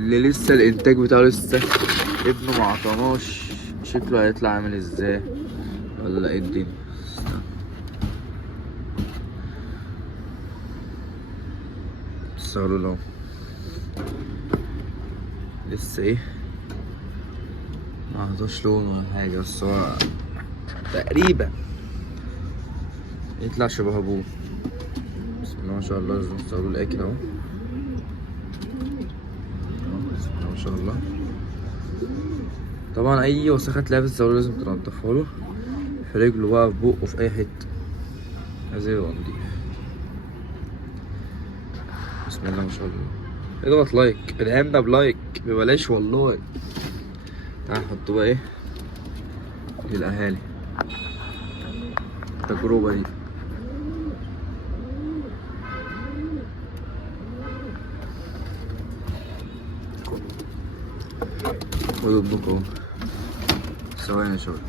اللي لسه الانتاج بتاعه لسه ابنه ما عطاناش، شكله هيطلع عامل ازاي ولا ايه الدنيا. استغلوا له لسه ايه، ما عطاش لون ولا حاجه، بس هو تقريبا يطلع شبه ابوه. بسم الله ما شاء الله. لازم تستغلوا الاكل اهو. بسم الله ما شاء الله. طبعا اي وسخه تلاقيها في الزاويه لازم تنضفها له، في رجله بقى، في بقه، في اي حته، لازم يبقى نضيف. بسم الله ما شاء الله. اضغط لايك، ادعمنا بلايك ببلاش والله. تعال نحط بقى ايه للاهالي التجربه دي. خدوا ابنكم اهو. ثواني يا شباب.